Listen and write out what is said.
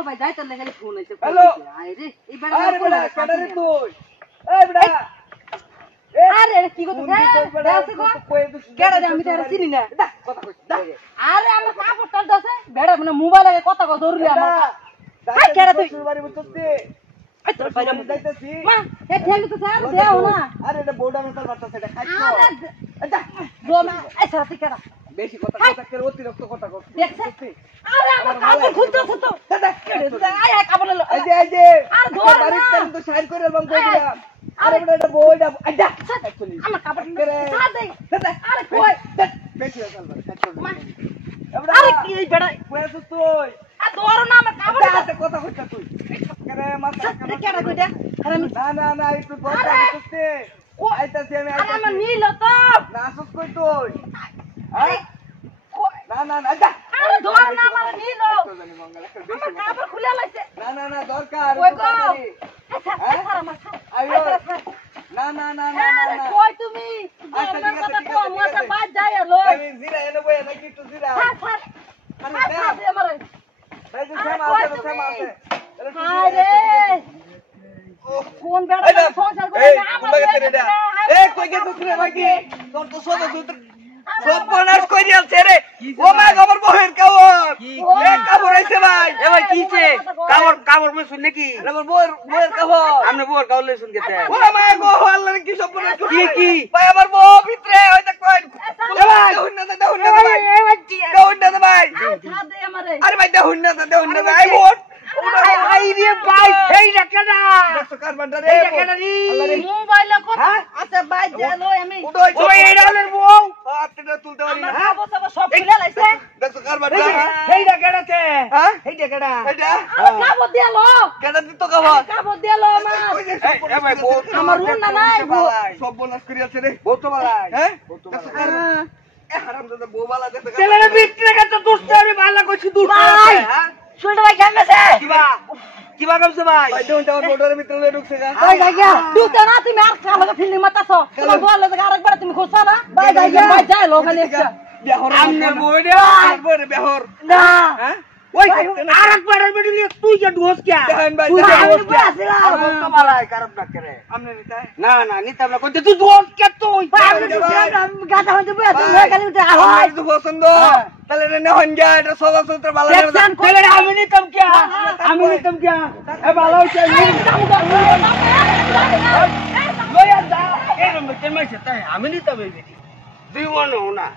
বলো ভাই যাইতে লাগলে ফোন আইছে হ্যালো আরে এই আরে বড়া কেডারে তুই এই বড়া আরে কি কথা দাসে গো কেডা আমি তো চিনি না কথা কইছ আরে আমার কাপড় টাল দাসে বেড়া মানে মোবাইলে কথা কো জরুরি আমার হাই কেডা তুই বাড়ি বুঝতে এই তোর বাইরে মু যাইতাছি মা এ ঠেঙ্গি তো স্যার দেও না আরে এটা বউডা মেটাল বাচ্চা সেটা খাইছো আরে গোমা এই সাথে কেডা বেশি কথা করে অতিরিক্ত কথা করছিস দেখছ আরে আমার কাপড় খুলতেছ তো দাদা কেডা আয় আয় কাপড় লো এই যে আর বাড়ির টাইম তো সাইড করে বন্ধ করে দিলাম আরে এটা বউডা আডা অ্যাকচুয়ালি আমার কাপড় সাথ দেই দাদা আরে কই বেশি কথা বল আরে কি এই বেড়া কই আছিস তুই আ দোরো না আমার কাপড় আচ্ছা কথা কইছ তুই করে মাথা কেডা কইডা আরে আমি না একটু কথা কইতে ও আইতাছি আমি আরে আমার নীল তো না আসুস কই তুই আরে না আচ্ছা আরে দোরো না আমার নীল আমার কাপড় খুলে লাইছে না দরকার কই গো আচ্ছা আমার আইও না আরে কই তুমি আমার কথা তো মোটা বাজ যায় লো আমি জিরা এনে বই নাকি একটু জিরা আরে আমারে এই যে শ্যামা আছে আরে কোন বেড়া সংসার করে এই না কোন লাগে রে এই কই গেছিস রে ভাই কি তোর তো সদ সূত্র সব বনাস কই দিলছে রে ও মা খবর বহের কাবর এ কাবর আইছে ভাই এ ভাই কিছে কামড় মে শুন নাকি আমার বউয়ের কাবর আমনে বউর কাউলে শুন গেতে ও মা গো আল্লাহ কি সব বনাস কি ভাই আমার বউ ভিতরে ওই দেখ কই ভাই দাও না ভাই দাও না ভাই ছাদে আমারে আরে ভাই দাও না ভাই ভোট আই রে ভাই এই রাকেনা দেখো কারবানটা রে এই রাকেনা রে মোবাইলে কত আছে বাজ যায় আমি ওই এই রালের বউ হাতটা তুলতে পারি না আমার কাপড় সব খুলে লাইছে দেখো কারবানটা এই রাকেনাতে হ্যাঁ এই রাকেনা এটা কাপড় দিয়ালো কেডা দিত কাবর কাপড় দিয়ালো আমার এ ভাই বউ আমার রুম না নাই সব বনাস করি আছে রে বউ তো বালাই হ্যাঁ বউ তো বালাই এ হারামজাদা বউ বালা দেখো ছেলের ভিতরে কত দুষ্ট আমি ভালো কইছি দুষ্ট ভাই হ্যাঁ শুনতে ভাই কেন গেছে কিবা করছে ভাই ভাই দেউন আমার মোটরের ভিতরে ঢুকছে গা ভাই গাইয়া তুই না তুমি আর কালো ফিল্ম মাতাছো তোমার বল লাগে আরেকবার তুমি খুঁজছো না ভাই গাইয়া ভাই যাই লোখানে একটা বিহর আমনে বই রে বরে বিহর না হ্যাঁ ওই আরেকবারের বেডি তুই যে ঢোস কে দেখেন ভাই তুই দেখেন আমি বসিলাম বউ তো বালাই কারণ না করে আমনে নিতাই না নিতাম না কইতে তুই ঢোস কে তুই ভাই আমি গাটা হইতে বই তুমি খালি উঠে আহ আমার তো পছন্দ তাহলে রে নহন যা এটা সদা সূত্র ভালো রে দেখছেন ছেলে আমি নিতাম কে এ ভালো হইছে লয়া যা এই নম্বর কে মাইছে তাই আমি নিতাম এই বেডি দুই মন না